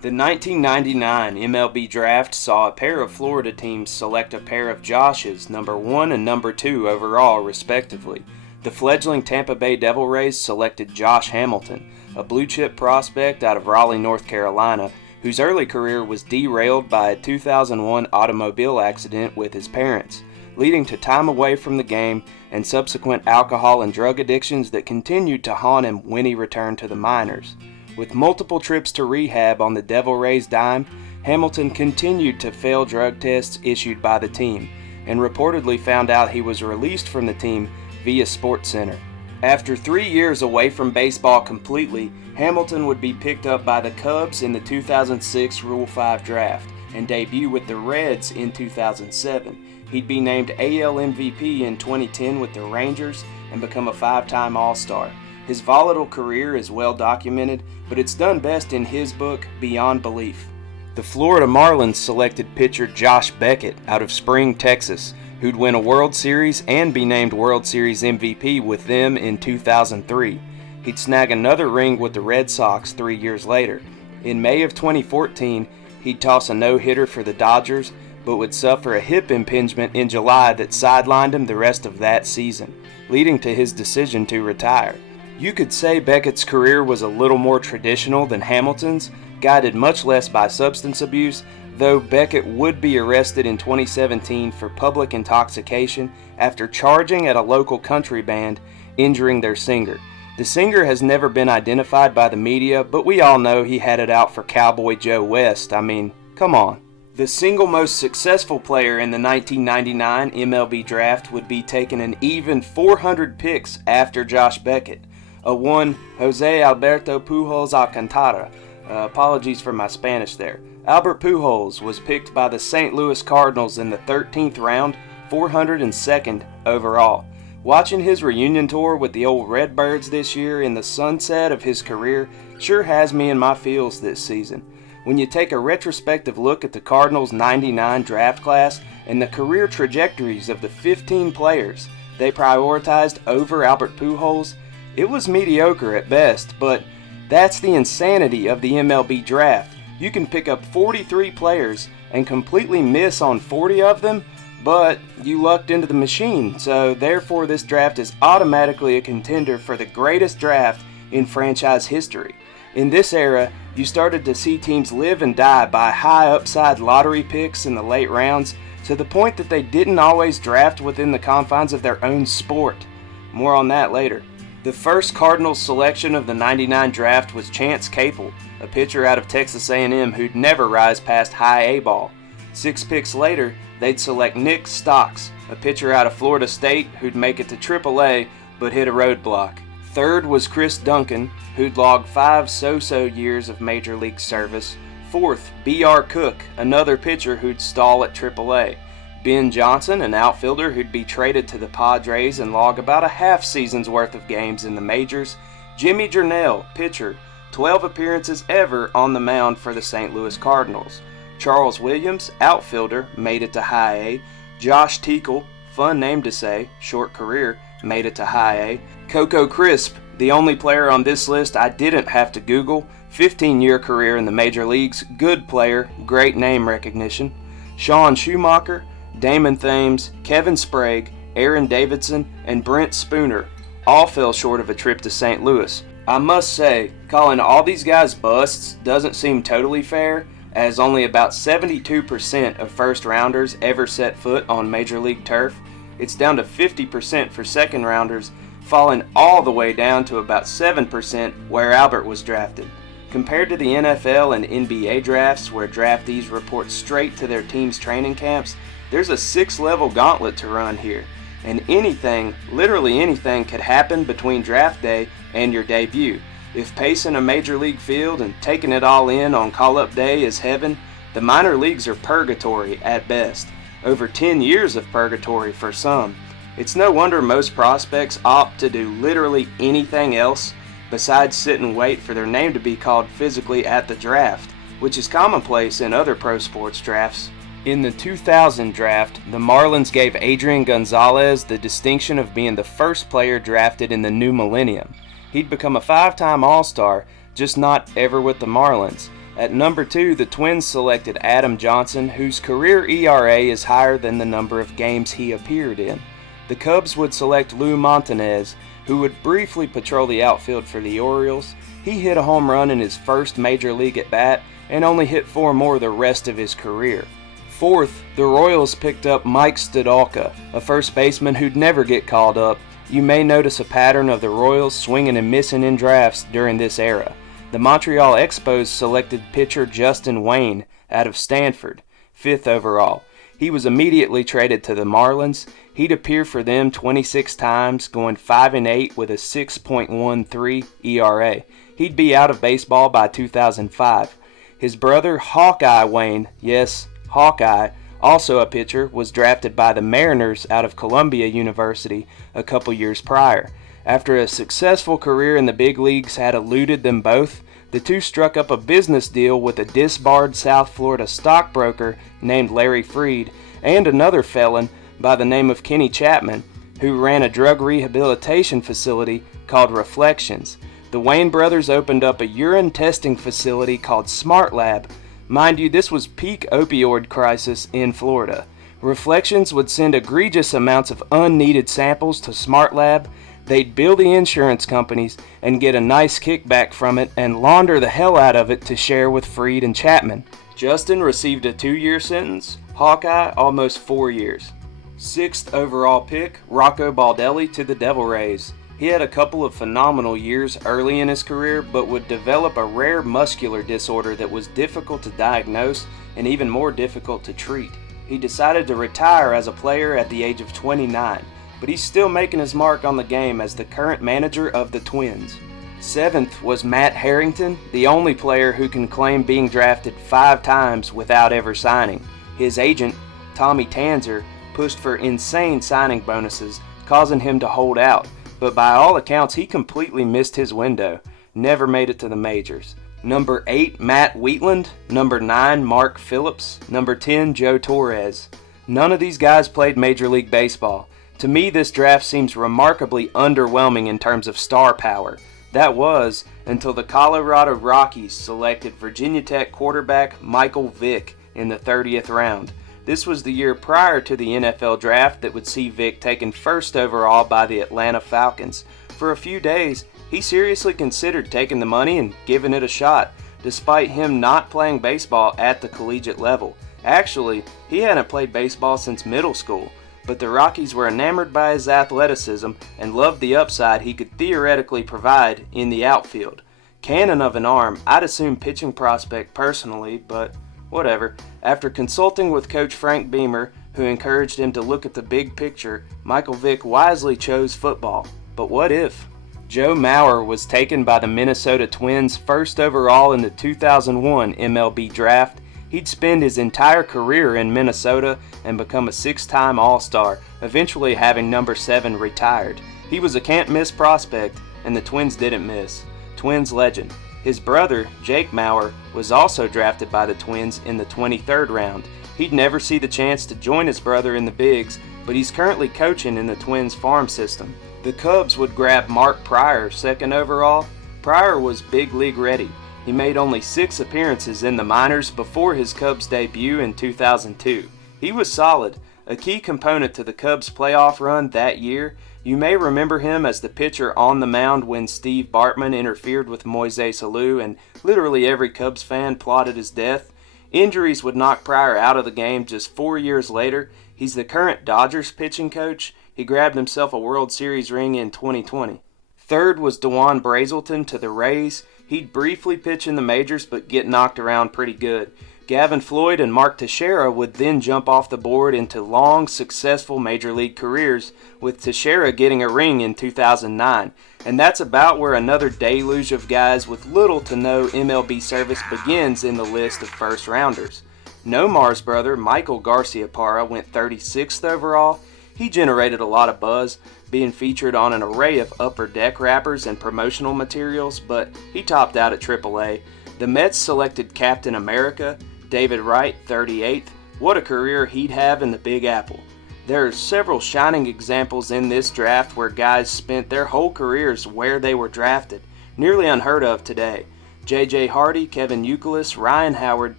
The 1999 MLB Draft saw a pair of Florida teams select a pair of Joshes, number 1 and number 2 overall, respectively. The fledgling Tampa Bay Devil Rays selected Josh Hamilton, a blue-chip prospect out of Raleigh, North Carolina, whose early career was derailed by a 2001 automobile accident with his parents, leading to time away from the game and subsequent alcohol and drug addictions that continued to haunt him when he returned to the minors. With multiple trips to rehab on the Devil Rays' dime, Hamilton continued to fail drug tests issued by the team, and reportedly found out he was released from the team via SportsCenter. After 3 years away from baseball completely, Hamilton would be picked up by the Cubs in the 2006 Rule 5 draft and debut with the Reds in 2007. He'd be named AL MVP in 2010 with the Rangers and become a 5-time All-Star. His volatile career is well documented, but it's done best in his book, Beyond Belief. The Florida Marlins selected pitcher Josh Beckett out of Spring, Texas, who'd win a World Series and be named World Series MVP with them in 2003. He'd snag another ring with the Red Sox 3 years later. In May of 2014, he'd toss a no-hitter for the Dodgers, but would suffer a hip impingement in July that sidelined him the rest of that season, leading to his decision to retire. You could say Beckett's career was a little more traditional than Hamilton's, guided much less by substance abuse, though Beckett would be arrested in 2017 for public intoxication after charging at a local country band, injuring their singer. The singer has never been identified by the media, but we all know he had it out for Cowboy Joe West. I mean, come on. The single most successful player in the 1999 MLB Draft would be taken an even 400 picks after Josh Beckett. A one Jose Alberto Pujols Alcantara. Apologies for my Spanish there. Albert Pujols was picked by the St. Louis Cardinals in the 13th round, 402nd overall. Watching his reunion tour with the old Redbirds this year in the sunset of his career sure has me in my feels this season. When you take a retrospective look at the Cardinals' 99 draft class and the career trajectories of the 15 players they prioritized over Albert Pujols, it was mediocre at best, but that's the insanity of the MLB Draft. You can pick up 43 players and completely miss on 40 of them, but you lucked into the machine, so therefore this draft is automatically a contender for the greatest draft in franchise history. In this era, you started to see teams live and die by high upside lottery picks in the late rounds, to the point that they didn't always draft within the confines of their own sport. More on that later. The first Cardinals selection of the 99 draft was Chance Caple, a pitcher out of Texas A&M who'd never rise past high A ball. 6 picks later, they'd select Nick Stocks, a pitcher out of Florida State who'd make it to AAA but hit a roadblock. Third was Chris Duncan, who'd logged 5 so-so years of Major League service. Fourth, B.R. Cook, another pitcher who'd stall at AAA. Ben Johnson, an outfielder who'd be traded to the Padres and log about a half season's worth of games in the majors. Jimmy Jernell, pitcher, 12 appearances ever on the mound for the St. Louis Cardinals. Charles Williams, outfielder, made it to high A. Josh Teakle, fun name to say, short career, made it to high A. Coco Crisp, the only player on this list I didn't have to Google, 15-year career in the major leagues, good player, great name recognition. Sean Schumacher, Damon Thames, Kevin Sprague, Aaron Davidson, and Brent Spooner all fell short of a trip to St. Louis. I must say, calling all these guys busts doesn't seem totally fair, as only about 72% of first-rounders ever set foot on Major League turf. It's down to 50% for second-rounders, falling all the way down to about 7% where Albert was drafted. Compared to the NFL and NBA drafts, where draftees report straight to their team's training camps, there's a 6-level gauntlet to run here, and anything, literally anything, could happen between draft day and your debut. If pacing a major league field and taking it all in on call-up day is heaven, the minor leagues are purgatory at best. Over 10 years of purgatory for some. It's no wonder most prospects opt to do literally anything else besides sit and wait for their name to be called physically at the draft, which is commonplace in other pro sports drafts. In the 2000 draft, the Marlins gave Adrian Gonzalez the distinction of being the first player drafted in the new millennium. He'd become a 5-time All-Star, just not ever with the Marlins, At number 2, the Twins selected Adam Johnson, whose career ERA is higher than the number of games he appeared in. The Cubs would select Lou Montanez, who would briefly patrol the outfield for the Orioles. He hit a home run in his first major league at-bat and only hit 4 more the rest of his career. Fourth, the Royals picked up Mike Stodolka, a first baseman who'd never get called up. You may notice a pattern of the Royals swinging and missing in drafts during this era. The Montreal Expos selected pitcher Justin Wayne out of Stanford, 5th overall. He was immediately traded to the Marlins. He'd appear for them 26 times, going 5-8 with a 6.13 ERA. He'd be out of baseball by 2005. His brother Hawkeye Wayne, yes, Hawkeye, also a pitcher, was drafted by the Mariners out of Columbia University a couple years prior. After a successful career in the big leagues had eluded them both, the two struck up a business deal with a disbarred South Florida stockbroker named Larry Freed and another felon by the name of Kenny Chapman, who ran a drug rehabilitation facility called Reflections. The Wayne brothers opened up a urine testing facility called Smart Lab. Mind you, this was peak opioid crisis in Florida. Reflections would send egregious amounts of unneeded samples to Smart Lab. They'd bill the insurance companies and get a nice kickback from it and launder the hell out of it to share with Freed and Chapman. Justin received a 2-year sentence, Hawkeye almost 4 years. 6th overall pick, Rocco Baldelli to the Devil Rays. He had a couple of phenomenal years early in his career, but would develop a rare muscular disorder that was difficult to diagnose and even more difficult to treat. He decided to retire as a player at the age of 29, but he's still making his mark on the game as the current manager of the Twins. 7th was Matt Harrington, the only player who can claim being drafted 5 times without ever signing. His agent, Tommy Tanzer, pushed for insane signing bonuses, causing him to hold out. But by all accounts, he completely missed his window. Never made it to the majors. Number 8, Matt Wheatland. Number 9, Mark Phillips. Number 10, Joe Torres. None of these guys played Major League Baseball. To me, this draft seems remarkably underwhelming in terms of star power. That was until the Colorado Rockies selected Virginia Tech quarterback Michael Vick in the 30th round. This was the year prior to the NFL draft that would see Vick taken 1st overall by the Atlanta Falcons. For a few days, he seriously considered taking the money and giving it a shot, despite him not playing baseball at the collegiate level. Actually, he hadn't played baseball since middle school, but the Rockies were enamored by his athleticism and loved the upside he could theoretically provide in the outfield. Cannon of an arm, I'd assume pitching prospect personally, but whatever. After consulting with Coach Frank Beamer, who encouraged him to look at the big picture, Michael Vick wisely chose football. But what if? Joe Mauer was taken by the Minnesota Twins 1st overall in the 2001 MLB Draft. He'd spend his entire career in Minnesota and become a 6-time All-Star, eventually having number 7 retired. He was a can't-miss prospect, and the Twins didn't miss. Twins legend. His brother, Jake Mauer, was also drafted by the Twins in the 23rd round. He'd never see the chance to join his brother in the bigs, but he's currently coaching in the Twins farm system. The Cubs would grab Mark Pryor 2nd overall. Pryor was big league ready. He made only 6 appearances in the minors before his Cubs debut in 2002. He was solid, a key component to the Cubs' playoff run that year. You may remember him as the pitcher on the mound when Steve Bartman interfered with Moises Alou, and literally every Cubs fan plotted his death. Injuries would knock Pryor out of the game just 4 years later. He's the current Dodgers pitching coach. He grabbed himself a World Series ring in 2020. 3rd was DeJuan Brazelton to the Rays. He'd briefly pitch in the majors but get knocked around pretty good. Gavin Floyd and Mark Texeira would then jump off the board into long, successful major league careers, with Texeira getting a ring in 2009. And that's about where another deluge of guys with little to no MLB service begins in the list of first-rounders. Nomar's brother, Michael Garciaparra, went 36th overall. He generated a lot of buzz, being featured on an array of upper deck wrappers and promotional materials, but he topped out at AAA. The Mets selected Captain America, David Wright, 38th. What a career he'd have in the Big Apple. There are several shining examples in this draft where guys spent their whole careers where they were drafted, nearly unheard of today. J.J. Hardy, Kevin Youkilis, Ryan Howard,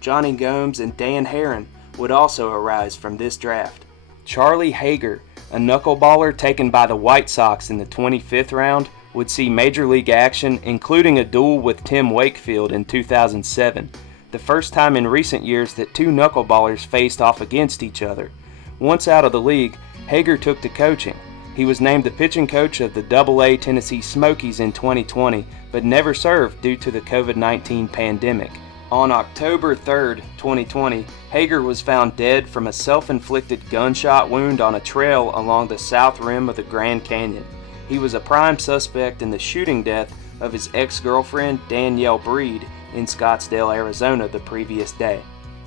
Jonny Gomes, and Dan Herron would also arise from this draft. Charlie Haeger, a knuckleballer taken by the White Sox in the 25th round, would see Major League action, including a duel with Tim Wakefield in 2007, the first time in recent years that two knuckleballers faced off against each other. Once out of the league, Haeger took to coaching. He was named the pitching coach of the Double-A Tennessee Smokies in 2020, but never served due to the COVID-19 pandemic. On October 3, 2020, Haeger was found dead from a self-inflicted gunshot wound on a trail along the south rim of the Grand Canyon. He was a prime suspect in the shooting death of his ex-girlfriend Danielle Breed in Scottsdale, Arizona the previous day.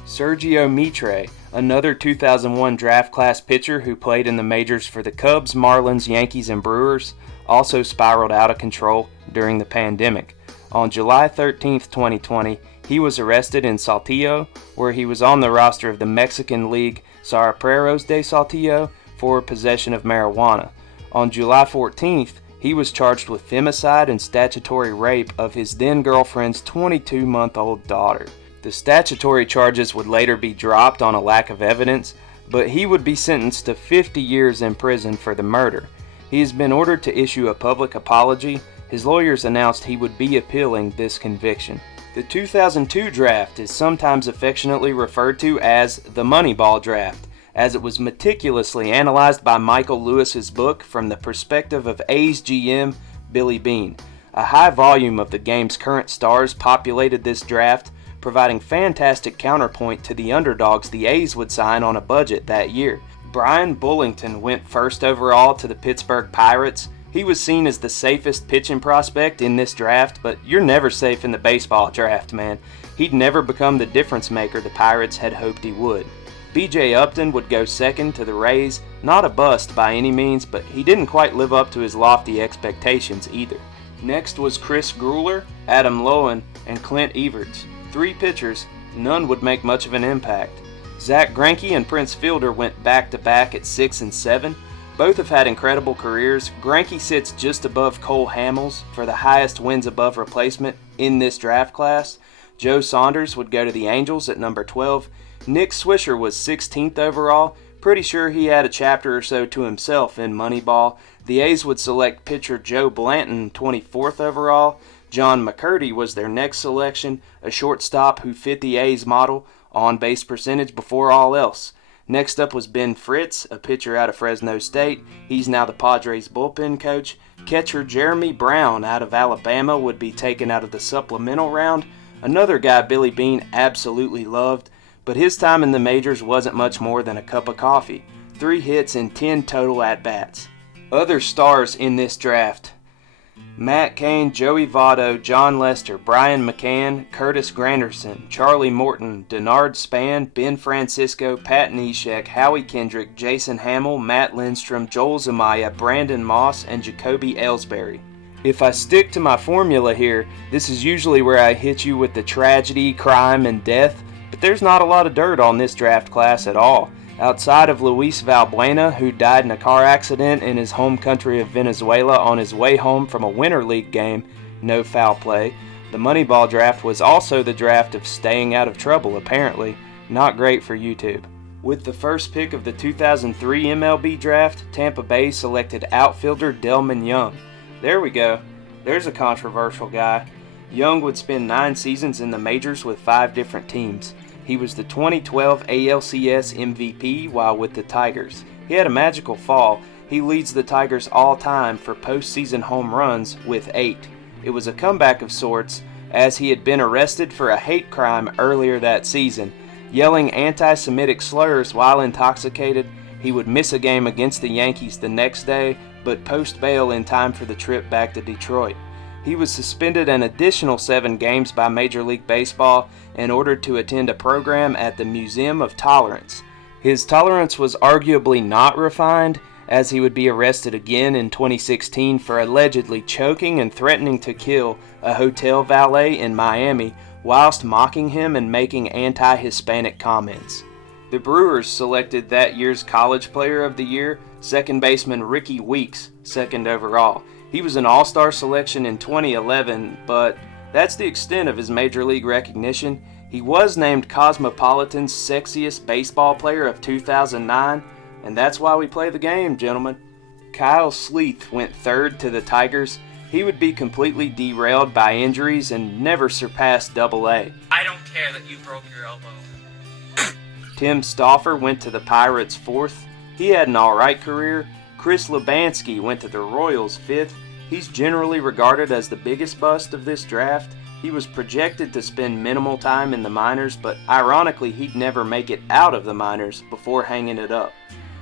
Sergio Mitre, another 2001 draft class pitcher who played in the majors for the Cubs, Marlins, Yankees, and Brewers, also spiraled out of control during the pandemic. On July 13, 2020, he was arrested in Saltillo, where he was on the roster of the Mexican League Zarapreros de Saltillo for possession of marijuana. On July 14th, he was charged with femicide and statutory rape of his then-girlfriend's 22-month-old daughter. The statutory charges would later be dropped on a lack of evidence, but he would be sentenced to 50 years in prison for the murder. He has been ordered to issue a public apology. His lawyers announced he would be appealing this conviction. The 2002 draft is sometimes affectionately referred to as the Moneyball Draft, as it was meticulously analyzed by Michael Lewis's book from the perspective of A's GM Billy Beane. A high volume of the game's current stars populated this draft, providing fantastic counterpoint to the underdogs the A's would sign on a budget that year. Brian Bullington went first overall to the Pittsburgh Pirates. He was seen as the safest pitching prospect in this draft, but you're never safe in the baseball draft, man. He'd never become the difference maker the Pirates had hoped he would. B.J. Upton would go second to the Rays, not a bust by any means, but he didn't quite live up to his lofty expectations either. Next was Chris Grueller, Adam Lowen, and Clint Everts. Three pitchers, none would make much of an impact. Zack Greinke and Prince Fielder went back-to-back at 6 and 7. Both have had incredible careers. Greinke sits just above Cole Hamels for the highest wins above replacement in this draft class. Joe Saunders would go to the Angels at number 12. Nick Swisher was 16th overall. Pretty sure he had a chapter or so to himself in Moneyball. The A's would select pitcher Joe Blanton 24th overall. John McCurdy was their next selection, a shortstop who fit the A's model, on-base percentage before all else. Next up was Ben Fritz, a pitcher out of Fresno State. He's now the Padres bullpen coach. Catcher Jeremy Brown out of Alabama would be taken out of the supplemental round. Another guy Billy Beane absolutely loved, but his time in the majors wasn't much more than a cup of coffee. 3 hits and 10 total at-bats. Other stars in this draft: Matt Cain, Joey Votto, John Lester, Brian McCann, Curtis Granderson, Charlie Morton, Denard Span, Ben Francisco, Pat Neshek, Howie Kendrick, Jason Hamill, Matt Lindstrom, Joel Zamaya, Brandon Moss, and Jacoby Ellsbury. If I stick to my formula here, this is usually where I hit you with the tragedy, crime, and death, but there's not a lot of dirt on this draft class at all. Outside of Luis Valbuena, who died in a car accident in his home country of Venezuela on his way home from a Winter League game, no foul play, the Moneyball Draft was also the draft of staying out of trouble, apparently. Not great for YouTube. With the first pick of the 2003 MLB Draft, Tampa Bay selected outfielder Delmon Young. There we go. There's a controversial guy. Young would spend 9 seasons in the majors with 5 different teams. He was the 2012 ALCS MVP while with the Tigers. He had a magical fall. He leads the Tigers all time for postseason home runs with 8. It was a comeback of sorts, as he had been arrested for a hate crime earlier that season. Yelling anti-Semitic slurs while intoxicated, he would miss a game against the Yankees the next day, but post bail in time for the trip back to Detroit. He was suspended an additional 7 games by Major League Baseball and ordered to attend a program at the Museum of Tolerance. His tolerance was arguably not refined, as he would be arrested again in 2016 for allegedly choking and threatening to kill a hotel valet in Miami whilst mocking him and making anti-Hispanic comments. The Brewers selected that year's College Player of the Year, second baseman Ricky Weeks, 2nd overall. He was an all-star selection in 2011, but That's the extent of his major league recognition. He was named Cosmopolitan's sexiest baseball player of 2009, and that's why we play the game, gentlemen. Kyle Sleeth went third to the Tigers. He would be completely derailed by injuries and never surpass AA. I don't care that you broke your elbow. Tim Stauffer went to the Pirates fourth. He had an alright career. Chris Lubanski went to the Royals fifth. He's generally regarded as the biggest bust of this draft. He was projected to spend minimal time in the minors, but ironically he'd never make it out of the minors before hanging it up.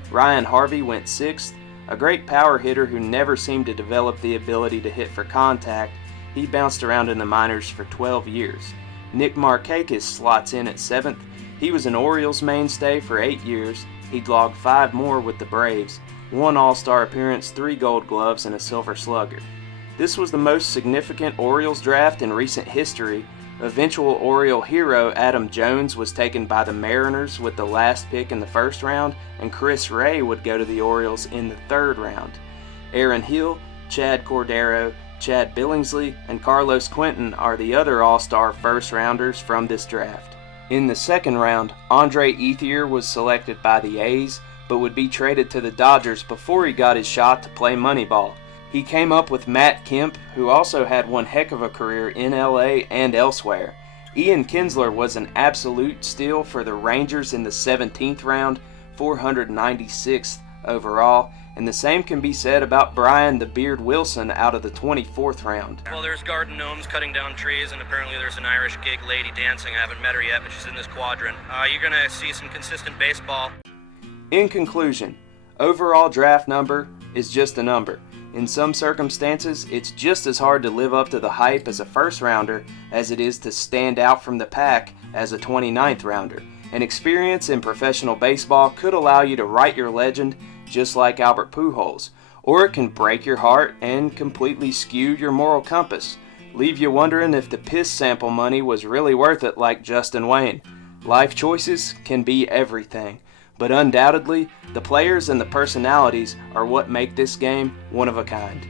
Ryan Harvey went sixth, a great power hitter who never seemed to develop the ability to hit for contact. He bounced around in the minors for 12 years. Nick Markakis slots in at seventh. He was an Orioles mainstay for 8 years. He'd logged 5 more with the Braves, 1 All-Star appearance, 3 Gold Gloves, and a Silver Slugger. This was the most significant Orioles draft in recent history. Eventual Oriole hero Adam Jones was taken by the Mariners with the last pick in the first round, and Chris Ray would go to the Orioles in the third round. Aaron Hill, Chad Cordero, Chad Billingsley, and Carlos Quentin are the other All-Star first-rounders from this draft. In the second round, Andre Ethier was selected by the A's, but would be traded to the Dodgers before he got his shot to play Moneyball. He came up with Matt Kemp, who also had one heck of a career in LA and elsewhere. Ian Kinsler was an absolute steal for the Rangers in the 17th round, 496th overall, and the same can be said about Brian the Beard Wilson out of the 24th round. Well, there's garden gnomes cutting down trees, and apparently there's an Irish gig lady dancing. I haven't met her yet, but she's in this quadrant. You're going to see some consistent baseball. In conclusion, overall draft number is just a number. In some circumstances, it's just as hard to live up to the hype as a first rounder as it is to stand out from the pack as a 29th rounder. An experience in professional baseball could allow you to write your legend just like Albert Pujols, or it can break your heart and completely skew your moral compass, leave you wondering if the piss sample money was really worth it like Justin Wayne. Life choices can be everything, but undoubtedly, the players and the personalities are what make this game one of a kind.